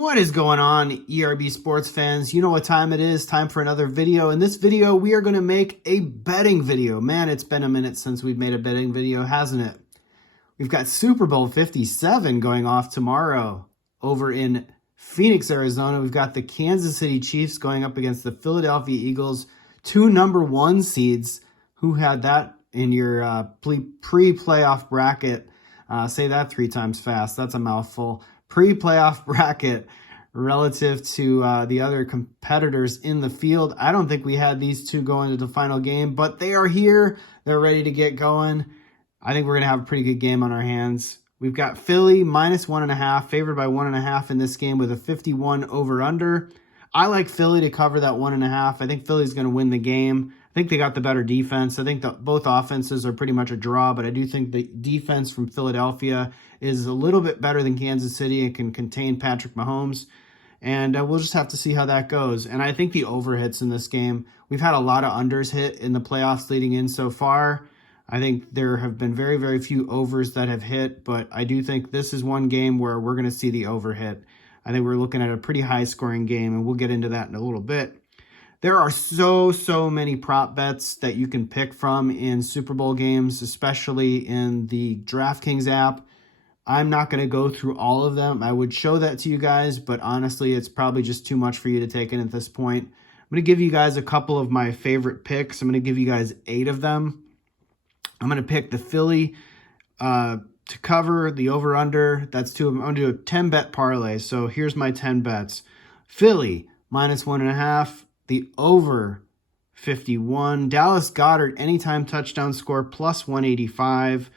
What is going on, ERB sports fans? You know what time it is. Time for another video. In this video, we are going to make a betting video. Man, it's been a minute since we've made a betting video, hasn't it? We've got Super Bowl 57 going off tomorrow over in Phoenix, Arizona. We've got the Kansas City Chiefs going up against the Philadelphia Eagles, two number one seeds. Who had that in your pre-playoff bracket? Say that 3 times fast. That's a mouthful. Pre-playoff bracket relative to the other competitors in the field. I don't think we had these two go into the final game, but they are here. They're ready to get going. I think we're going to have a pretty good game on our hands. We've got Philly minus 1.5, favored by 1.5 in this game with a 51 over-under. I like Philly to cover that 1.5. I think Philly's going to win the game. I think they got the better defense. I think that both offenses are pretty much a draw, but I do think the defense from Philadelphia is a little bit better than Kansas City and can contain Patrick Mahomes. And we'll just have to see how that goes. And I think the over hits in this game. We've had a lot of unders hit in the playoffs leading in so far. I think there have been very, very few overs that have hit, but I do think this is one game where we're going to see the over hit. I think we're looking at a pretty high-scoring game, and we'll get into that in a little bit. There are so many prop bets that you can pick from in Super Bowl games, especially in the Draftkings app. I'm not going to go through all of them. I would show that to you guys, but honestly, it's probably just too much for you to take in at this point. I'm going to give you guys a couple of my favorite picks. I'm going to give you guys 8 of them. I'm going to pick the Philly to cover the over-under. That's 2 of them. I'm going to do a 10-bet parlay. So here's my 10 bets. Philly, minus 1.5. The over 51. Dallas Goedert, anytime touchdown score, plus 185.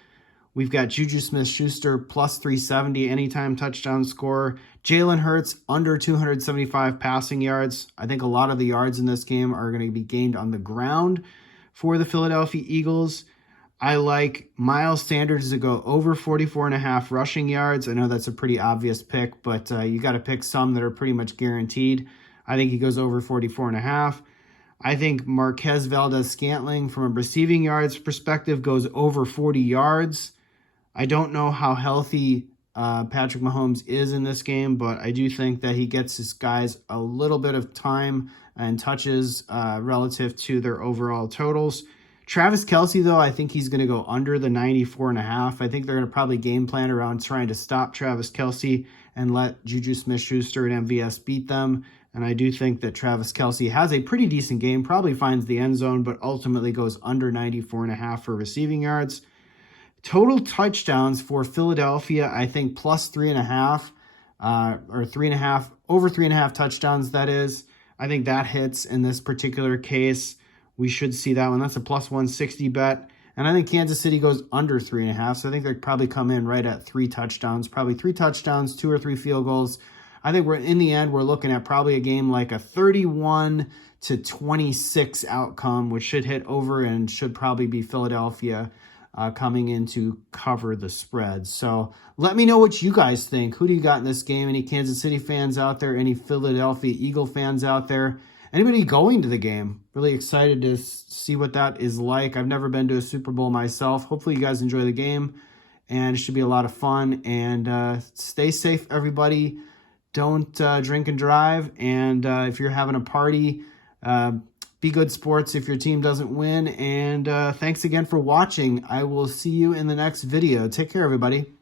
We've got Juju Smith-Schuster, plus 370, anytime touchdown score. Jalen Hurts, under 275 passing yards. I think a lot of the yards in this game are going to be gained on the ground for the Philadelphia Eagles. I like Miles Sanders to go over 44.5 rushing yards. I know that's a pretty obvious pick, but you got to pick some that are pretty much guaranteed. I think he goes over 44.5. I think Marquez Valdes-Scantling, from a receiving yards perspective, goes over 40 yards. I don't know how healthy Patrick Mahomes is in this game, but I do think that he gets his guys a little bit of time and touches relative to their overall totals. Travis Kelce, though, I think he's going to go under the 94.5. I think they're going to probably game plan around trying to stop Travis Kelce and let Juju Smith-Schuster and MVS beat them. And I do think that Travis Kelce has a pretty decent game, probably finds the end zone, but ultimately goes under 94.5 for receiving yards. Total touchdowns for Philadelphia, I think plus 3.5 or 3.5, over 3.5 touchdowns, that is. I think that hits in this particular case. We should see that one. That's a plus 160 bet. And I think Kansas City goes under 3.5. So I think they'll probably come in right at 3 touchdowns. Probably 3 touchdowns, 2 or 3 field goals. I think in the end, we're looking at probably a game like a 31-26 outcome, which should hit over and should probably be Philadelphia coming in to cover the spread. So let me know what you guys think. Who do you got in this game? Any Kansas City fans out there? Any Philadelphia Eagle fans out there? Anybody going to the game? Really excited to see what that is like. I've never been to a Super Bowl myself. Hopefully you guys enjoy the game, and it should be a lot of fun. And stay safe, everybody. Don't drink and drive. And if you're having a party, be good sports if your team doesn't win. And thanks again for watching. I will see you in the next video. Take care, everybody.